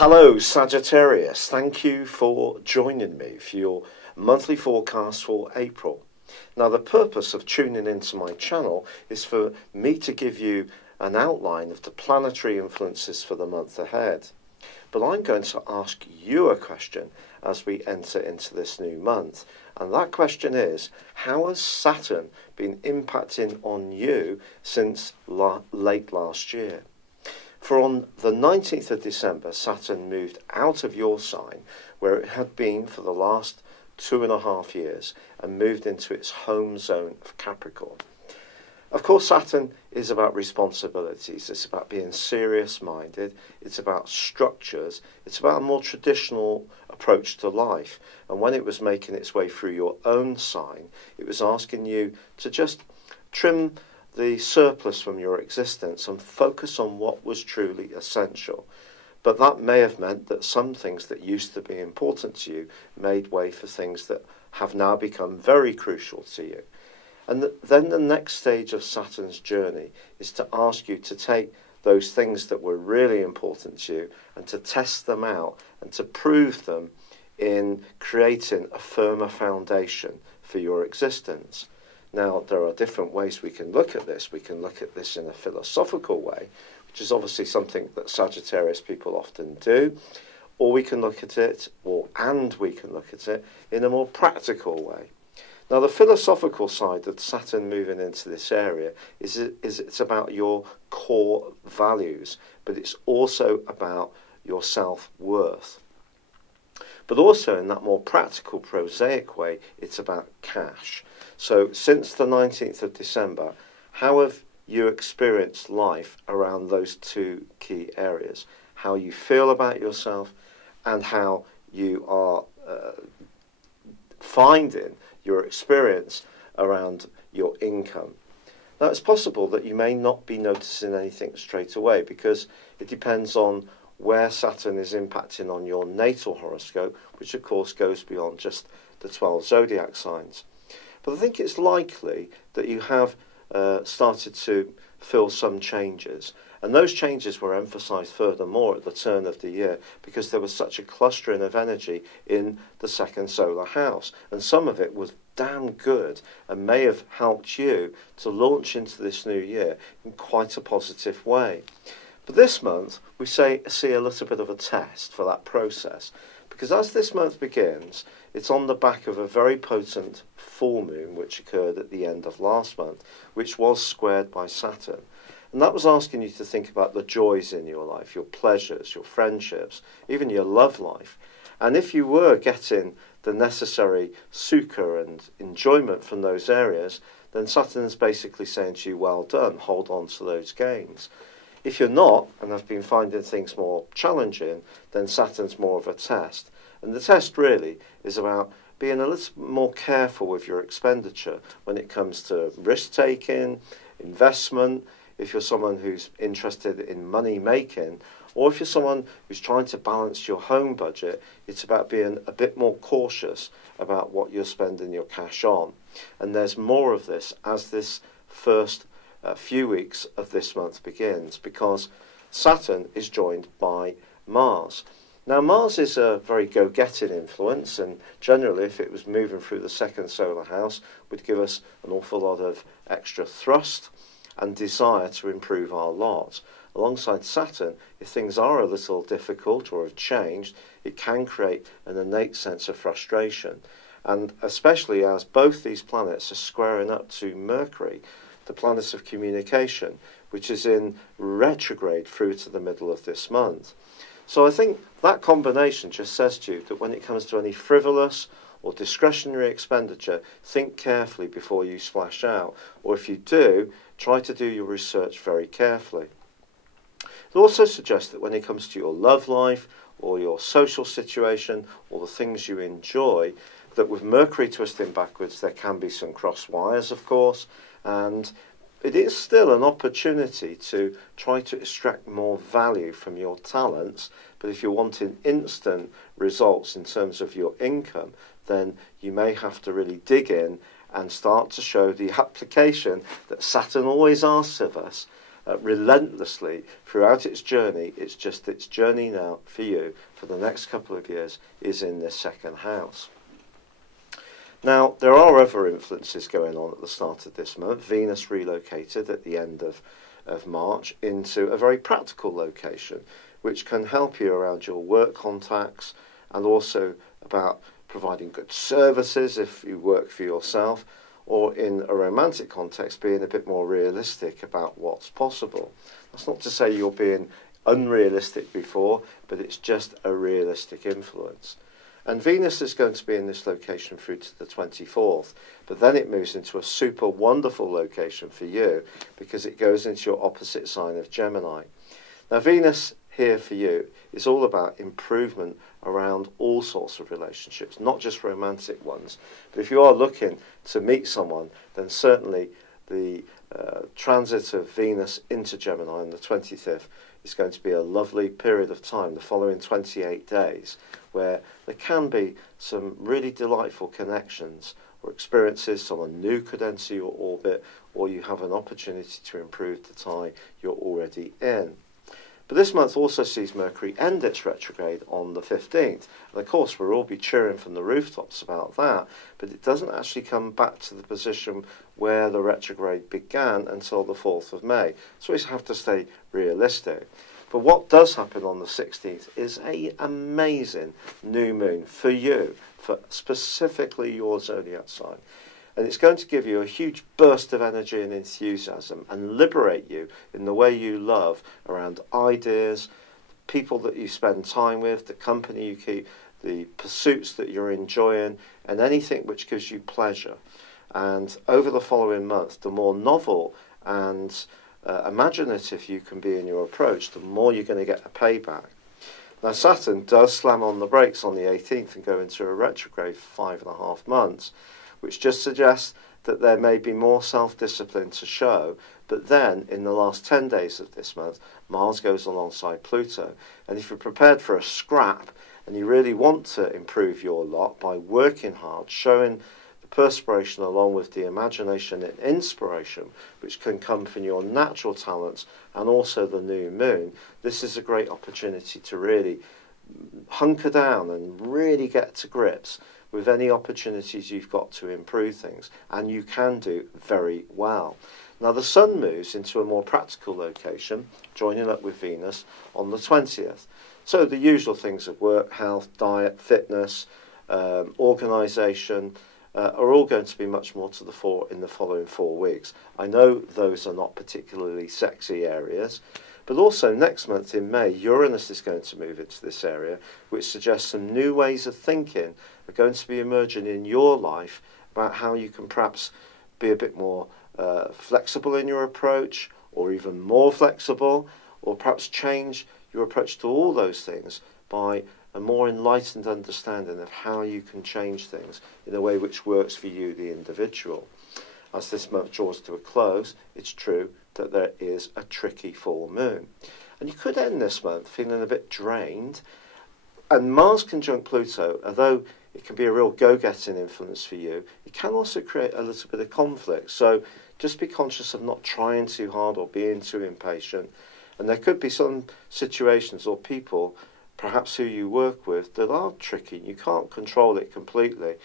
Hello Sagittarius, thank you for joining me for your monthly forecast for April. Now the purpose of tuning into my channel is for me to give you an outline of the planetary influences for the month ahead. But I'm going to ask you a question as we enter into this new month. And that question is, how has Saturn been impacting on you since late last year? For on the 19th of December, Saturn moved out of your sign, where it had been for the last 2.5 years, and moved into its home zone of Capricorn. Of course, Saturn is about responsibilities. It's about being serious-minded. It's about structures. It's about a more traditional approach to life. And when it was making its way through your own sign, it was asking you to just trim the surplus from your existence and focus on what was truly essential. But that may have meant that some things that used to be important to you made way for things that have now become very crucial to you. And then the next stage of Saturn's journey is to ask you to take those things that were really important to you and to test them out and to prove them in creating a firmer foundation for your existence. Now, there are different ways we can look at this. We can look at this in a philosophical way, which is obviously something that Sagittarius people often do, or we can look at it, we can look at it in a more practical way. Now, the philosophical side of Saturn moving into this area is it's about your core values, but it's also about your self-worth. But also in that more practical, prosaic way, it's about cash. So since the 19th of December, how have you experienced life around those two key areas? How you feel about yourself and how you are finding your experience around your income. Now, it's possible that you may not be noticing anything straight away because it depends on where Saturn is impacting on your natal horoscope, which of course goes beyond just the 12 zodiac signs. But I think it's likely that you have started to feel some changes. And those changes were emphasised furthermore at the turn of the year because there was such a clustering of energy in the second solar house. And some of it was damn good and may have helped you to launch into this new year in quite a positive way. But this month, we see a little bit of a test for that process. Because as this month begins, it's on the back of a very potent full moon which occurred at the end of last month, which was squared by Saturn. And that was asking you to think about the joys in your life, your pleasures, your friendships, even your love life. And if you were getting the necessary sukha and enjoyment from those areas, then Saturn's basically saying to you, well done, hold on to those gains. If you're not, and have been finding things more challenging, then Saturn's more of a test. And the test really is about being a little more careful with your expenditure when it comes to risk-taking, investment, if you're someone who's interested in money making, or if you're someone who's trying to balance your home budget, it's about being a bit more cautious about what you're spending your cash on. And there's more of this as this first few weeks of this month begins, because Saturn is joined by Mars. Now, Mars is a very go-getting influence, and generally, if it was moving through the second solar house, would give us an awful lot of extra thrust and desire to improve our lot. Alongside Saturn, if things are a little difficult or have changed, it can create an innate sense of frustration. And especially as both these planets are squaring up to Mercury, the planet of communication, which is in retrograde through to the middle of this month. So I think that combination just says to you that when it comes to any frivolous or discretionary expenditure, think carefully before you splash out. Or if you do, try to do your research very carefully. It also suggests that when it comes to your love life or your social situation or the things you enjoy, that with Mercury twisting backwards, there can be some cross wires, of course, and it is still an opportunity to try to extract more value from your talents. But if you're wanting instant results in terms of your income, then you may have to really dig in and start to show the application that Saturn always asks of us, relentlessly throughout its journey. It's just its journey now for you for the next couple of years is in this second house. Now, there are other influences going on at the start of this month. Venus relocated at the end of March into a very practical location, which can help you around your work contacts and also about providing good services if you work for yourself, or in a romantic context, being a bit more realistic about what's possible. That's not to say you're being unrealistic before, but it's just a realistic influence. And Venus is going to be in this location through to the 24th, but then it moves into a super wonderful location for you because it goes into your opposite sign of Gemini. Now, Venus here for you is all about improvement around all sorts of relationships, not just romantic ones. But if you are looking to meet someone, then certainly the transit of Venus into Gemini on the 25th is going to be a lovely period of time, the following 28 days, where there can be some really delightful connections or experiences. Someone new could enter your orbit, or you have an opportunity to improve the tie you're already in. But this month also sees Mercury end its retrograde on the 15th. And of course, we'll all be cheering from the rooftops about that, but it doesn't actually come back to the position where the retrograde began until the 4th of May. So we have to stay realistic. But what does happen on the 16th is an amazing new moon for you, for specifically your zodiac sign. And it's going to give you a huge burst of energy and enthusiasm and liberate you in the way you love around ideas, people that you spend time with, the company you keep, the pursuits that you're enjoying, and anything which gives you pleasure. And over the following month, the more novel and imaginative you can be in your approach, the more you're going to get a payback. Now, Saturn does slam on the brakes on the 18th and go into a retrograde for 5.5 months, which just suggests that there may be more self-discipline to show. But then, in the last 10 days of this month, Mars goes alongside Pluto. And if you're prepared for a scrap, and you really want to improve your lot by working hard, showing the perspiration along with the imagination and inspiration, which can come from your natural talents and also the new moon, this is a great opportunity to really hunker down and really get to grips with any opportunities you've got to improve things, and you can do very well. Now, the Sun moves into a more practical location, joining up with Venus on the 20th. So the usual things of work, health, diet, fitness, organisation are all going to be much more to the fore in the following 4 weeks. I know those are not particularly sexy areas, but also next month in May, Uranus is going to move into this area, which suggests some new ways of thinking are going to be emerging in your life about how you can perhaps be a bit more flexible in your approach, or even more flexible, or perhaps change your approach to all those things by a more enlightened understanding of how you can change things in a way which works for you, the individual. As this month draws to a close, it's true that there is a tricky full moon. And you could end this month feeling a bit drained. And Mars conjunct Pluto, although it can be a real go-getting influence for you, it can also create a little bit of conflict. So just be conscious of not trying too hard or being too impatient. And there could be some situations or people, perhaps who you work with, that are tricky. You can't control it completely.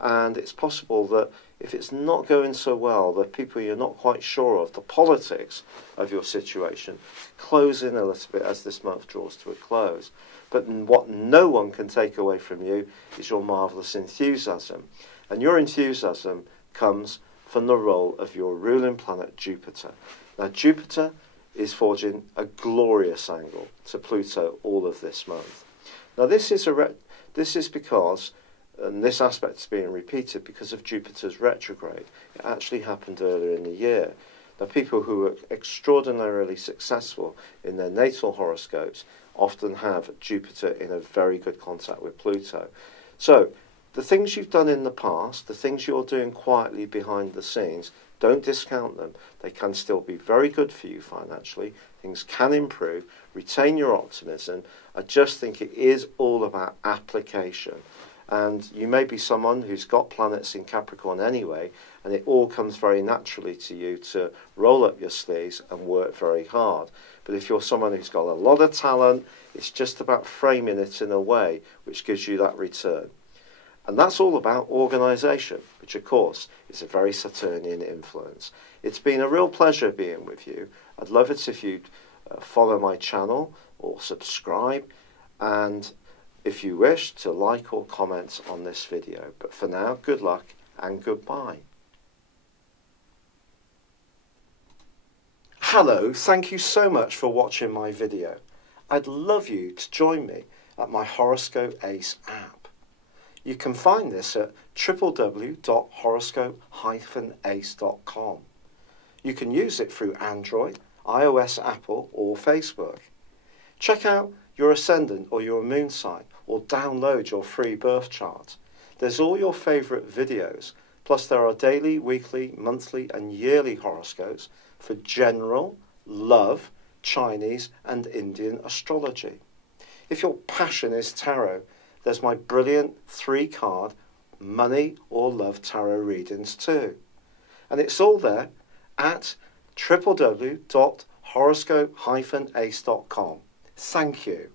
And it's possible that if it's not going so well, the people you're not quite sure of, the politics of your situation, close in a little bit as this month draws to a close. But what no one can take away from you is your marvellous enthusiasm. And your enthusiasm comes from the role of your ruling planet, Jupiter. Now, Jupiter is forging a glorious angle to Pluto all of this month. Now, this is because, and this aspect is being repeated because of Jupiter's retrograde. It actually happened earlier in the year. Now, people who are extraordinarily successful in their natal horoscopes often have Jupiter in a very good contact with Pluto. So, the things you've done in the past, the things you're doing quietly behind the scenes, don't discount them. They can still be very good for you financially. Things can improve. Retain your optimism. I just think it is all about application. And you may be someone who's got planets in Capricorn anyway, and it all comes very naturally to you to roll up your sleeves and work very hard. But if you're someone who's got a lot of talent, it's just about framing it in a way which gives you that return. And that's all about organisation, which of course is a very Saturnian influence. It's been a real pleasure being with you. I'd love it if you'd follow my channel or subscribe, and if you wish to like or comment on this video. But for now, good luck and goodbye. Hello, thank you so much for watching my video. I'd love you to join me at my Horoscope Ace app. You can find this at www.horoscope-ace.com. You can use it through Android, iOS, Apple or Facebook. Check out your ascendant or your moon sign, or download your free birth chart. There's all your favourite videos, plus there are daily, weekly, monthly and yearly horoscopes for general, love, Chinese and Indian astrology. If your passion is tarot, there's my brilliant 3-card money or love tarot readings too. And it's all there at www.horoscope-ace.com. Thank you.